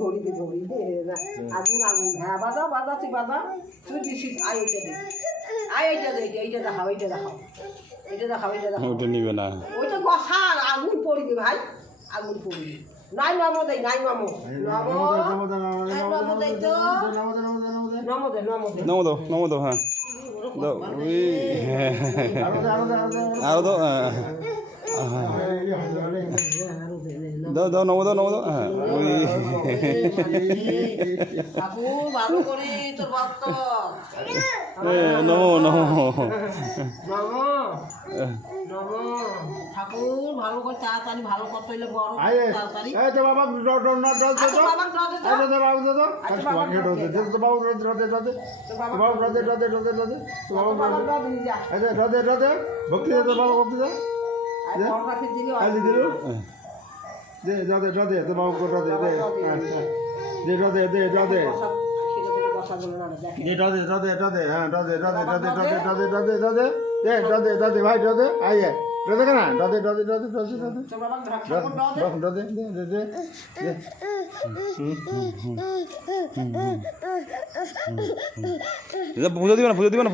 ধরিবে না আগুন আগুন হ্যাঁ বাজা বাজা তুই বাজা তুই দিছিস আয় এইটা দে আয় এইটা দে এইটা দেখাও এইটা দেখাও এইটা দেখাও এইটা দেখাও ওটা নিবে না ওইটা বসা আগুন পড়িবে ভাই আগুন পড়িবে নাই নমো দেই নাই নমো নমো দেই তো নমো দে নমো দাও হ্যাঁ দাও ওই আরো দাও দাও নমো দাও হ্যাঁ ওই ঠাকুর ভালো করে তোর ভক্ত নমো ঠাকুর ভালো করে তাড়াতাড়ি ভালো করতে হইলে বড় তাড়াতাড়ি ভক্তি দে রাধে তো বাবু রাধে দে রাধে দে রাধে হ্যাঁ রাধে রাধে ভাই রাধে আইয়ে রাধে কেনা রাধে পুজো দিবে না